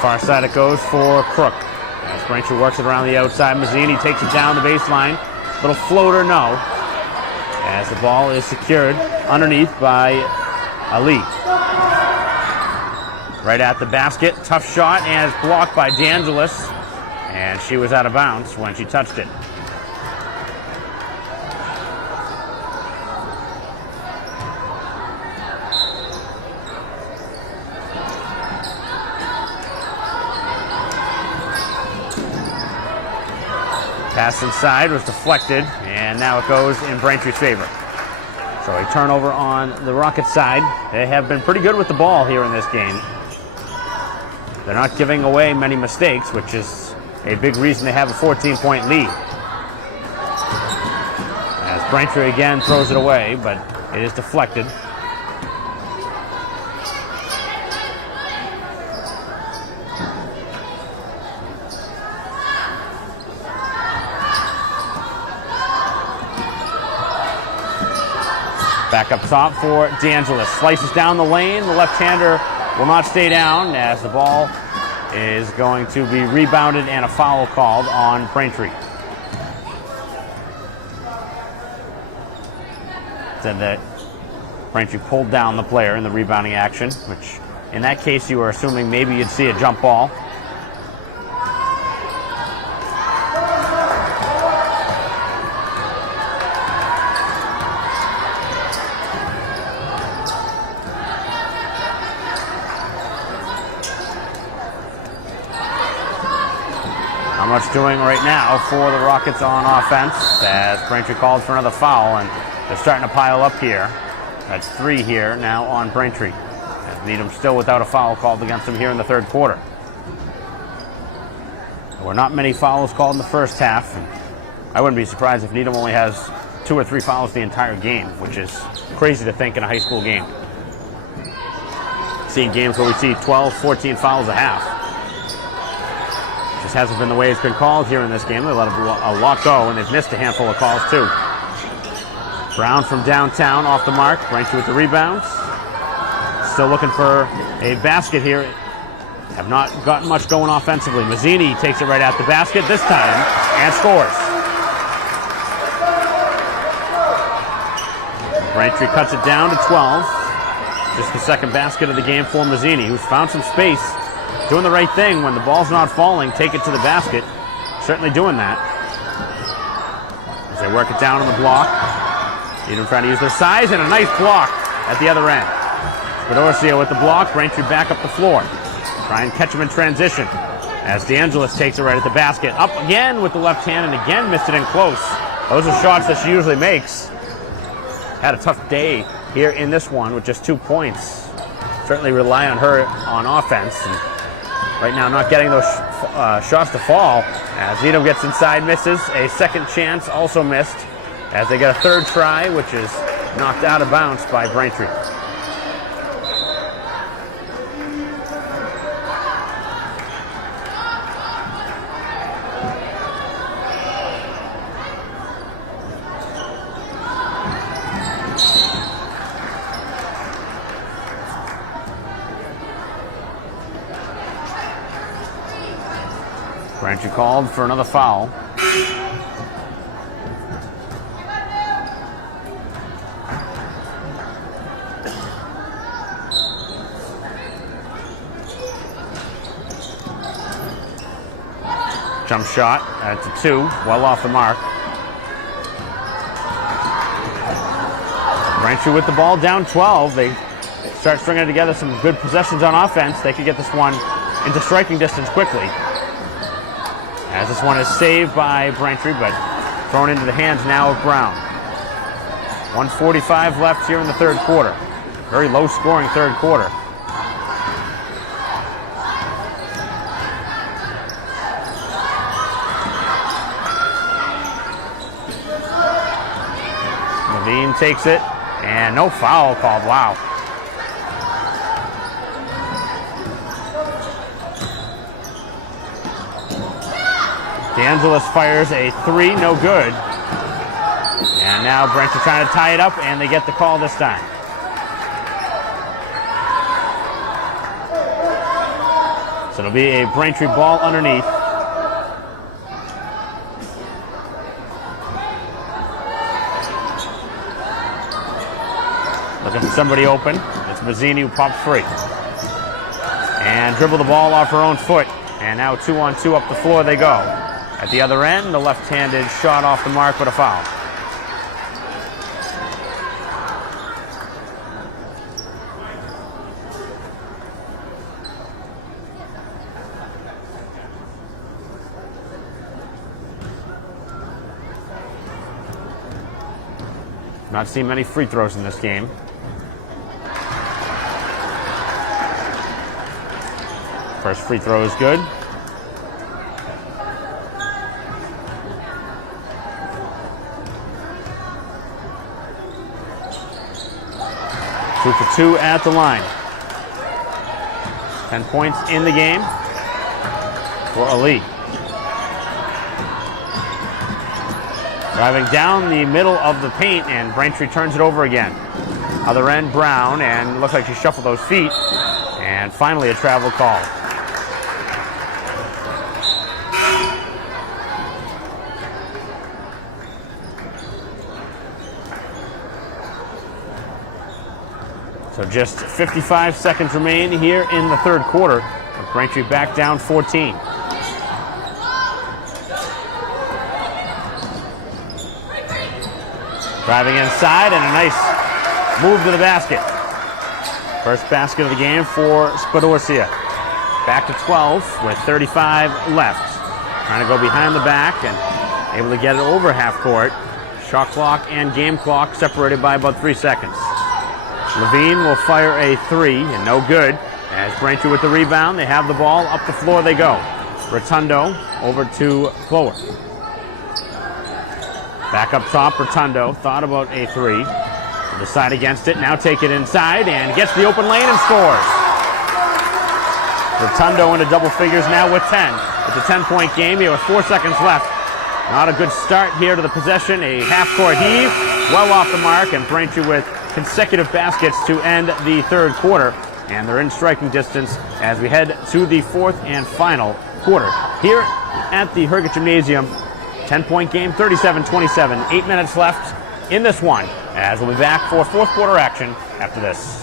Far side it goes for Crook. As Braintree works it around the outside, Mazzini takes it down the baseline. Little floater, no. As the ball is secured underneath by Ali. Right at the basket, tough shot, and it's blocked by DeAngelis. And she was out of bounds when she touched it. Pass inside was deflected, and now it goes in Braintree's favor. So a turnover on the Rockets side. They have been pretty good with the ball here in this game. They're not giving away many mistakes, which is a big reason they have a 14-point lead. As Braintree again throws it away, but it is deflected. Back up top for DeAngelis. Slices down the lane. The left-hander will not stay down as the ball is going to be rebounded and a foul called on Braintree. Said that Braintree pulled down the player in the rebounding action, which in that case you were assuming maybe you'd see a jump ball. Not much doing right now for the Rockets on offense as Braintree called for another foul, and they're starting to pile up here. That's three here now on Braintree. As Needham still without a foul called against them here in the third quarter. There were not many fouls called in the first half. And I wouldn't be surprised if Needham only has 2 or 3 fouls the entire game, which is crazy to think in a high school game. Seeing games where we see 12, 14 fouls a half. Just hasn't been the way it's been called here in this game. They let a lot go, and they've missed a handful of calls too. Brown from downtown off the mark. Braintree with the rebounds. Still looking for a basket here. Have not gotten much going offensively. Mazzini takes it right at the basket this time and scores. Braintree cuts it down to 12. Just the second basket of the game for Mazzini, who's found some space. Doing the right thing when the ball's not falling, take it to the basket. Certainly doing that. As they work it down on the block. Needham trying to use their size, and a nice block at the other end. Spadorcio with the block, Braintree back up the floor. Try and catch him in transition. As DeAngelis takes it right at the basket. Up again with the left hand, and again missed it in close. Those are shots that she usually makes. Had a tough day here in this one with just 2 points. Certainly rely on her on offense. And right now not getting those shots to fall. As Needham gets inside, misses. A second chance also missed. As they get a third try, which is knocked out of bounds by Braintree. Braintree called for another foul. jump shot at the 2, well off the mark. Braintree with the ball down 12. They start stringing together some good possessions on offense. They could get this one into striking distance quickly. As this one is saved by Braintree, but thrown into the hands now of Brown. 1:45 left here in the third quarter. Very low scoring third quarter. Levine takes it, and no foul called. Wow. DeAngelis fires a 3, no good. And now Braintree trying to tie it up, and they get the call this time. So it'll be a Braintree ball underneath. Looking for somebody open. It's Mazzini who pops free. And dribble the ball off her own foot. And now 2-on-2 up the floor they go. At the other end, the left-handed shot off the mark, but a foul. Not seen many free throws in this game. First free throw is good. Two for 2 at the line. 10 points in the game for Ali. Driving down the middle of the paint, and Braintree turns it over again. Other end, Brown, and looks like she shuffled those feet. And finally a travel call. So just 55 seconds remain here in the third quarter. With Braintree back down 14. Driving inside, and a nice move to the basket. First basket of the game for Spadorcia. Back to 12 with 35 left. Trying to go behind the back and able to get it over half court. Shot clock and game clock separated by about 3 seconds. Levine will fire a 3, and no good. As Braintree with the rebound, they have the ball. Up the floor they go. Rotundo over to Clower. Back up top, Rotundo thought about a 3. Will decide against it. Now take it inside and gets the open lane and scores. Rotundo into double figures now with 10. It's a 10-point game here with 4 seconds left. Not a good start here to the possession. A half-court heave, well off the mark, and Braintree with consecutive baskets to end the third quarter. And they're in striking distance as we head to the fourth and final quarter. Here at the Herget Gymnasium, 10-point game, 37-27. 8 minutes left in this one, as we'll be back for fourth quarter action after this.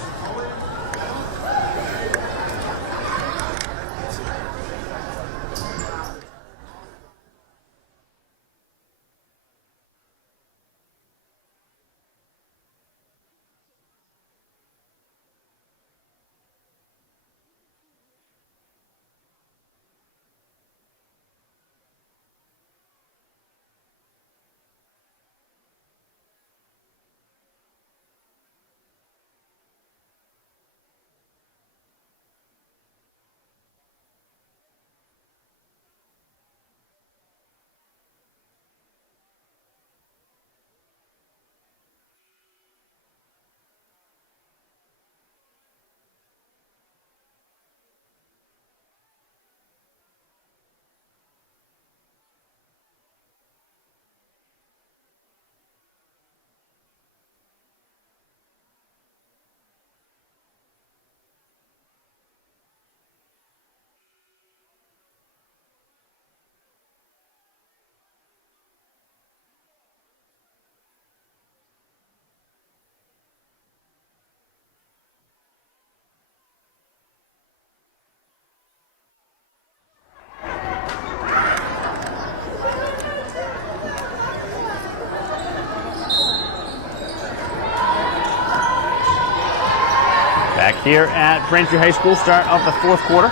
here at Braintree High School, start of the fourth quarter.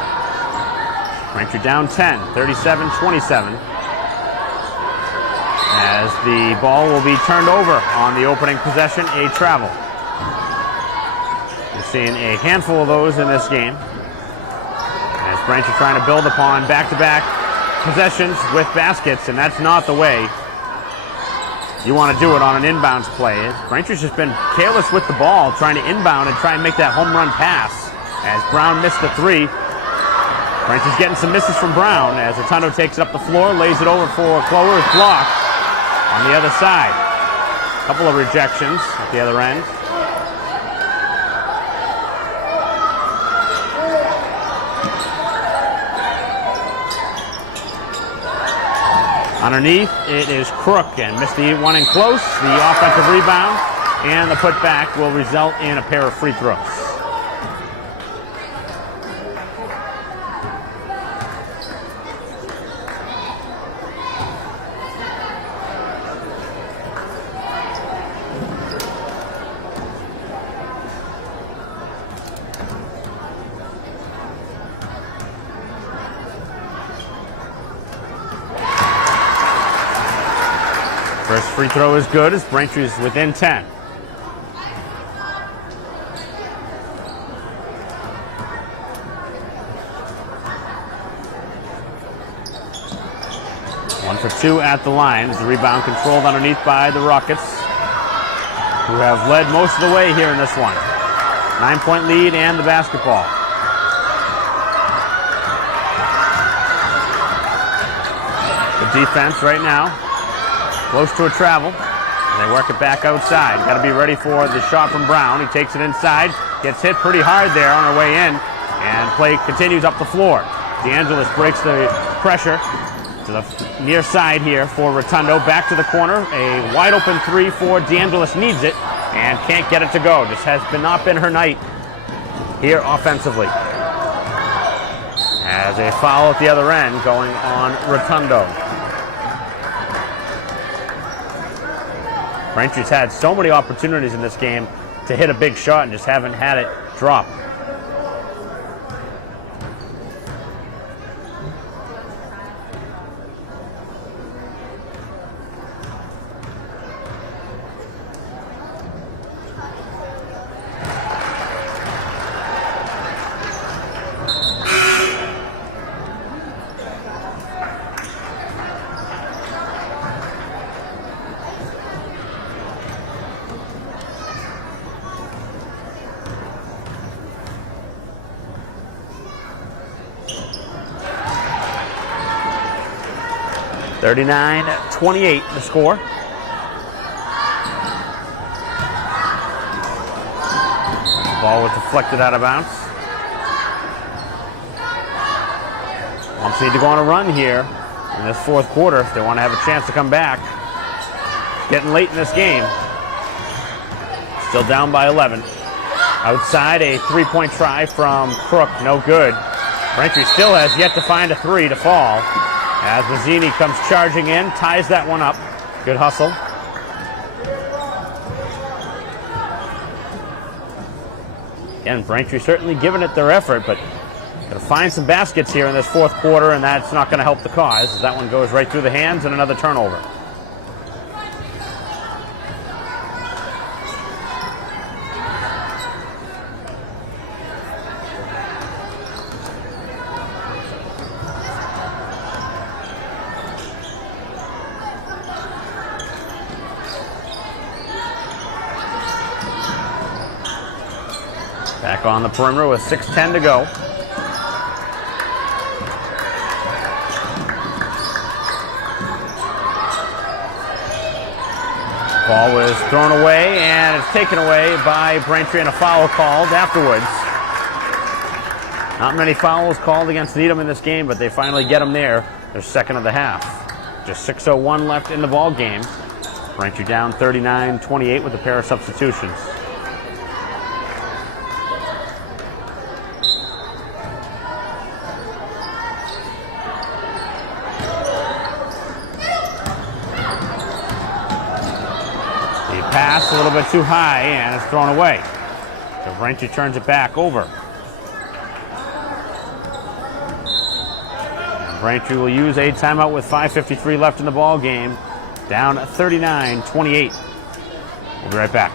Braintree down 10, 37-27. As the ball will be turned over on the opening possession, a travel. You're seeing a handful of those in this game. As Braintree trying to build upon back-to-back possessions with baskets, and that's not the way you want to do it on an inbounds play. Braintree's just been careless with the ball, trying to inbound and try and make that home run pass. As Brown missed the three, Braintree's getting some misses from Brown as Rotundo takes it up the floor, lays it over for Clover's block on the other side. A couple of rejections at the other end. Underneath, it is Crook, and missed the one in close. The offensive rebound and the putback will result in a pair of free throws. First free throw is good as Braintree is within 10. One for two at the line. The rebound controlled underneath by the Rockets, who have led most of the way here in this one. 9-point lead and the basketball. The defense right now. Close to a travel. They work it back outside. Got to be ready for the shot from Brown. He takes it inside. Gets hit pretty hard there on her way in. And play continues up the floor. DeAngelis breaks the pressure to the near side here for Rotundo. Back to the corner. A wide open three for DeAngelis. Needs it and can't get it to go. Just has not been her night here offensively. As a foul at the other end going on Rotundo. Braintree's had so many opportunities in this game to hit a big shot and just haven't had it drop. (39-28) the score. Ball was deflected out of bounds. Hawks need to go on a run here in this fourth quarter if they want to have a chance to come back. Getting late in this game. Still down by 11. Outside, a three-point try from Crook, no good. Braintree still has yet to find a three to fall. As Mazzini comes charging in, ties that one up. Good hustle. Again, Braintree certainly giving it their effort, but got to find some baskets here in this fourth quarter, and that's not going to help the cause, as that one goes right through the hands and another turnover. Back on the perimeter with 6:10 to go. Ball was thrown away, and it's taken away by Braintree, and a foul called afterwards. Not many fouls called against Needham in this game, but they finally get them there. Their second of the half. Just 6:01 left in the ball game. Braintree down 39-28 with a pair of substitutions. Pass a little bit too high, and it's thrown away. So Braintree turns it back over. And Braintree will use a timeout with 5:53 left in the ball game. Down 39-28. We'll be right back.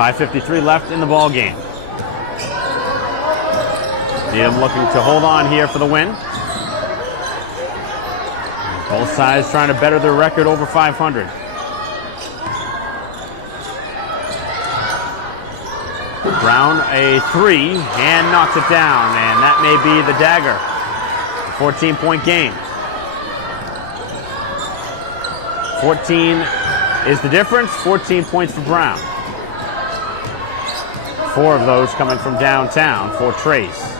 .553 left in the ball game. Needham looking to hold on here for the win. Both sides trying to better their record over 500. Brown a three and knocks it down, and that may be the dagger. A 14-point game. 14 is the difference. 14 points for Brown. 4 of those coming from downtown for Trace.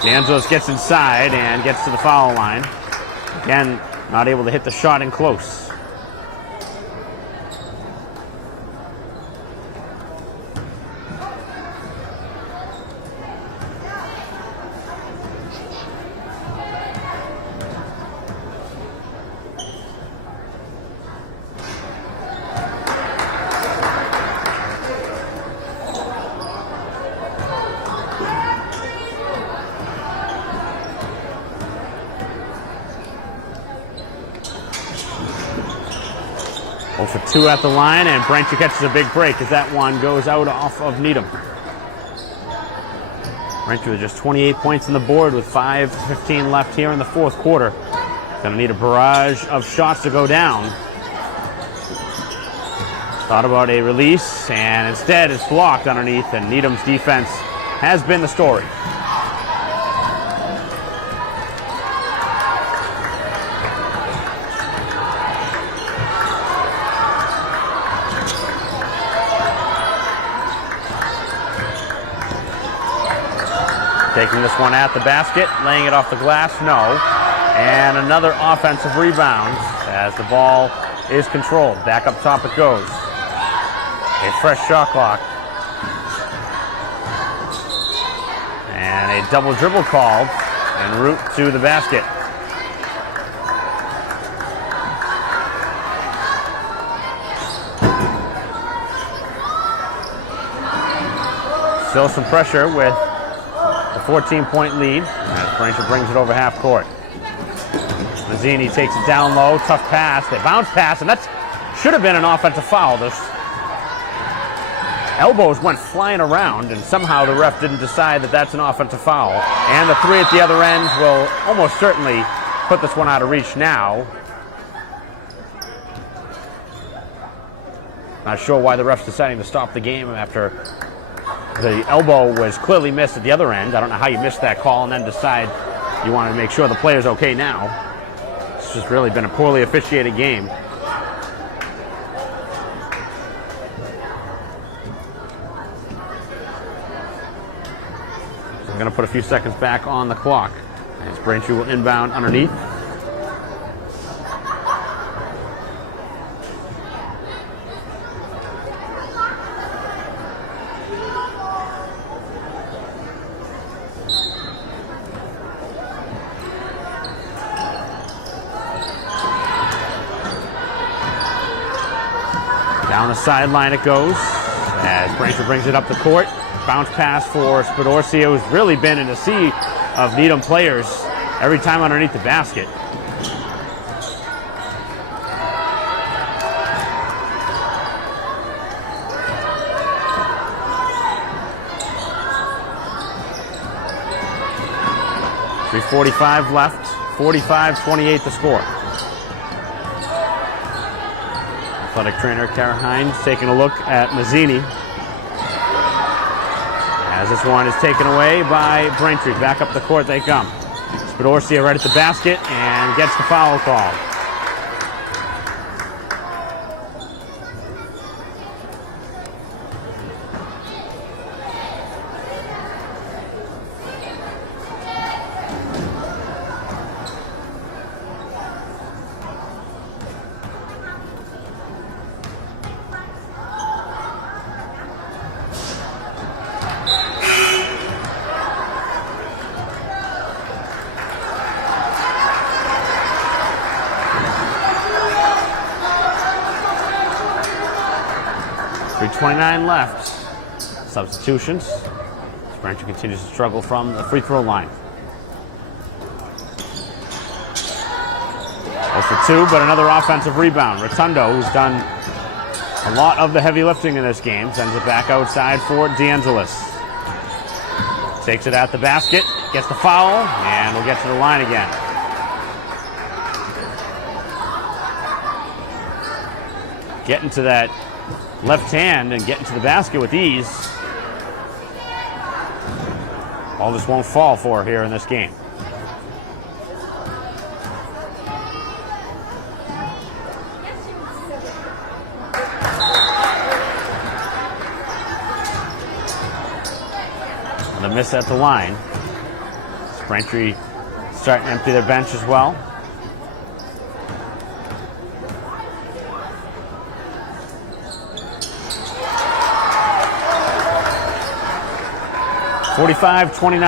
DeAngelis gets inside and gets to the foul line. Again, not able to hit the shot in close. For 2 at the line, and Braintree catches a big break as that one goes out off of Needham. Braintree with just 28 points on the board with 5:15 left here in the fourth quarter. Gonna need a barrage of shots to go down. Thought about a release, and instead it's blocked underneath, and Needham's defense has been the story. Taking this one at the basket, laying it off the glass, no. And another offensive rebound as the ball is controlled. Back up top it goes. A fresh shot clock. And a double dribble called en route to the basket. Still some pressure with 14-point lead as Braintree brings it over half court. Mazzini takes it down low, tough pass, they bounce pass, and that should have been an offensive foul. Those elbows went flying around, and somehow the ref didn't decide that that's an offensive foul. And the 3 at the other end will almost certainly put this one out of reach now. Not sure why the ref's deciding to stop the game after the elbow was clearly missed at the other end. I don't know how you missed that call and then decide you want to make sure the player's okay now. It's just really been a poorly officiated game. So I'm going to put a few seconds back on the clock as Braintree will inbound underneath. Down the sideline it goes as Braintree brings it up the court. Bounce pass for Spadorcia, who's really been in a sea of Needham players every time underneath the basket. .345 left, 45-28 the score. Athletic trainer Kara Hines taking a look at Mazzini. As this one is taken away by Braintree. Back up the court they come. Spadorcia right at the basket and gets the foul call. .29 left. Substitutions. Braintree continues to struggle from the free throw line. Goes for two, but another offensive rebound. Rotundo, who's done a lot of the heavy lifting in this game, sends it back outside for DeAngelis. Takes it at the basket, gets the foul, and will get to the line again. Getting to that left hand and getting to the basket with ease. All this won't fall for here in this game. The miss at the line. Braintree starting to empty their bench as well. .45-29.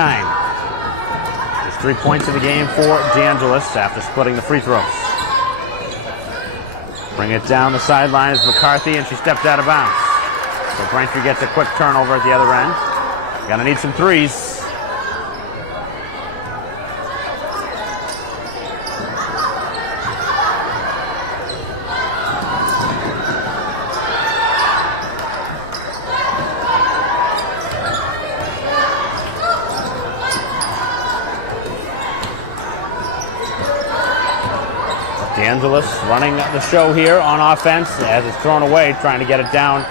There's 3 points in the game for DeAngelis after splitting the free throws. Bring it down the sideline is McCarthy, and she steps out of bounds. So Braintree gets a quick turnover at the other end. Gonna need some threes. DeAngelis running the show here on offense as it's thrown away, trying to get it down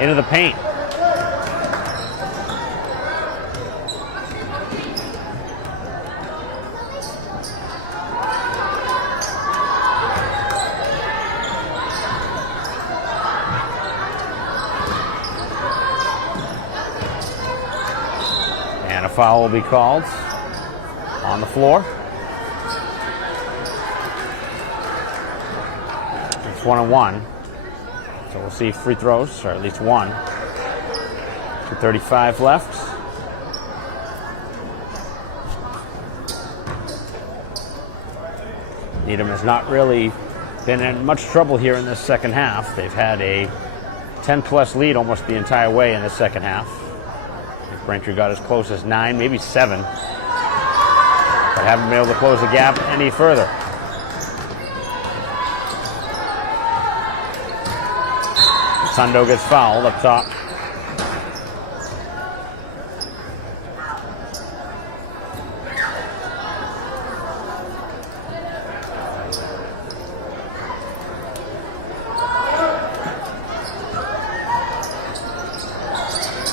into the paint. And a foul will be called on the floor. It's 1-1. So we'll see free throws, or at least one. 2:35 left. Needham has not really been in much trouble here in this second half. They've had a 10-plus lead almost the entire way in the second half. Braintree got as close as 9, maybe 7, but haven't been able to close the gap any further. Rotundo gets fouled up top.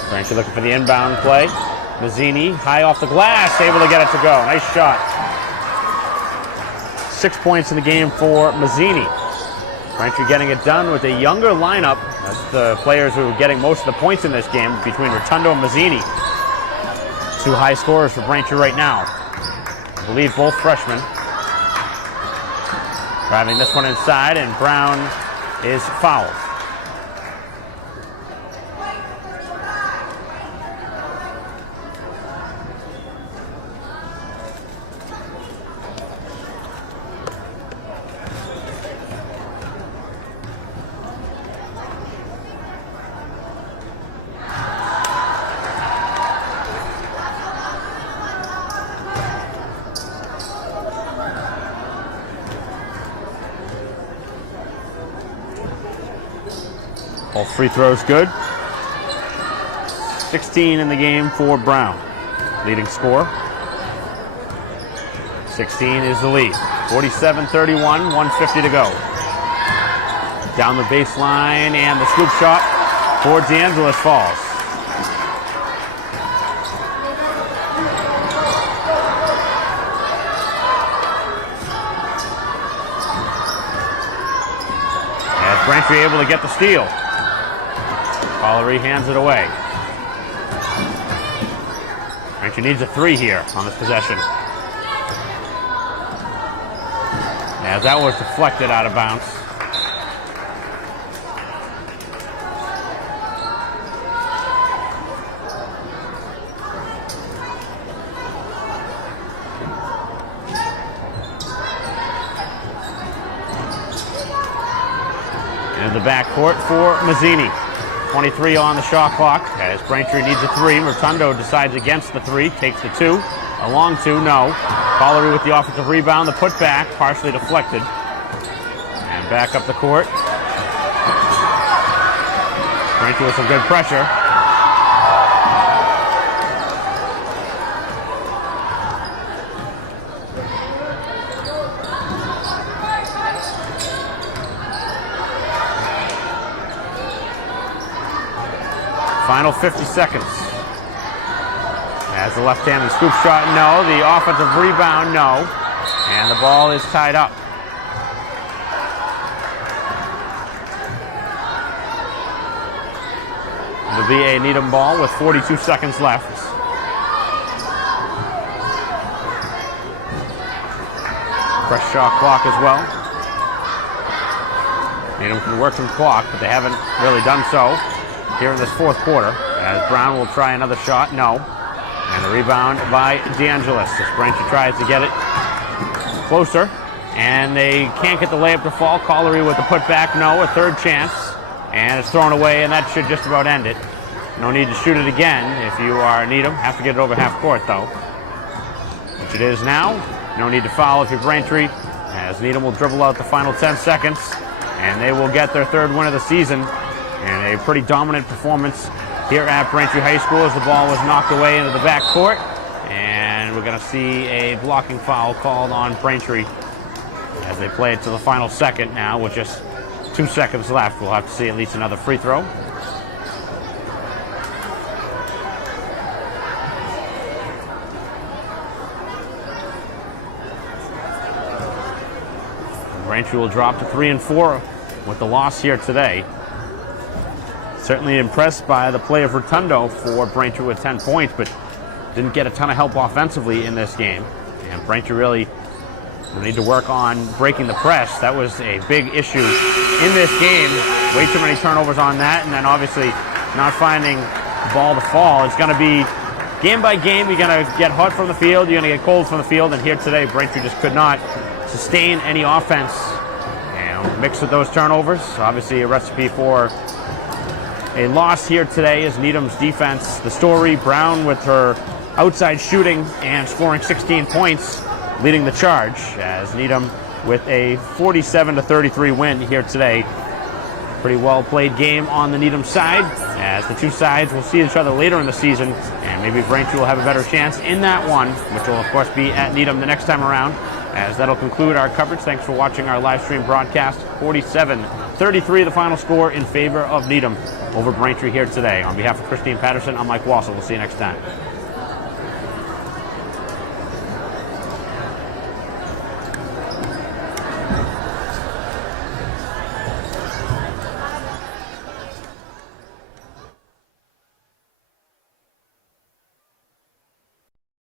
Braintree looking for the inbound play. Mazzini, high off the glass, able to get it to go. Nice shot. 6 points in the game for Mazzini. Braintree getting it done with a younger lineup. That's the players who are getting most of the points in this game between Rotundo and Mazzini. 2 high scorers for Braintree right now. I believe both freshmen. Driving this one inside, and Brown is fouled. Both free throws good. 16 in the game for Brown. Leading scorer. 16 is the lead. 47-31, 1:50 to go. Down the baseline, and the scoop shot for DeAngelis falls. As Braintree able to get the steal. Collery hands it away. Braintree needs a 3 here on this possession. As that was deflected out of bounds. In the backcourt for Mazzini. 23 on the shot clock as Braintree needs a 3. Rotundo decides against the 3, takes the 2. A long 2, no. Collery with the offensive rebound. The putback, partially deflected. And back up the court. Braintree with some good pressure. Final 50 seconds. As the left-handed scoop shot, no. The offensive rebound, no. And the ball is tied up. It'll be a Needham ball with 42 seconds left. Fresh shot clock as well. Needham can work some clock, but they haven't really done so here in this fourth quarter. As Brown will try another shot, no. And the rebound by DeAngelis as Braintree tries to get it closer. And they can't get the layup to fall. Collery with the putback, no. A third chance. And it's thrown away, and that should just about end it. No need to shoot it again if you are Needham. Have to get it over half court, though. Which it is now. No need to foul if you're Braintree, as Needham will dribble out the final 10 seconds. And they will get their third win of the season. And a pretty dominant performance here at Braintree High School as the ball was knocked away into the back court. And we're going to see a blocking foul called on Braintree as they play it to the final second now with just 2 seconds left. We'll have to see at least another free throw. Braintree will drop to 3 and 4 with the loss here today. Certainly impressed by the play of Rotundo for Braintree with 10 points, but didn't get a ton of help offensively in this game. And Braintree really need to work on breaking the press. That was a big issue in this game. Way too many turnovers on that, and then obviously not finding the ball to fall. It's going to be game by game. You're going to get hot from the field, you're going to get cold from the field, and here today Braintree just could not sustain any offense. And mixed with those turnovers, obviously a recipe for a loss here today is Needham's defense. The story, Brown with her outside shooting and scoring 16 points, leading the charge as Needham with a 47-33 win here today. Pretty well played game on the Needham side, as the two sides will see each other later in the season, and maybe Braintree will have a better chance in that one, which will of course be at Needham the next time around. As that'll conclude our coverage. Thanks for watching our live stream broadcast. 47-33 the final score in favor of Needham over Braintree here today. On behalf of Christine Patterson, I'm Mike Wassel. We'll see you next time.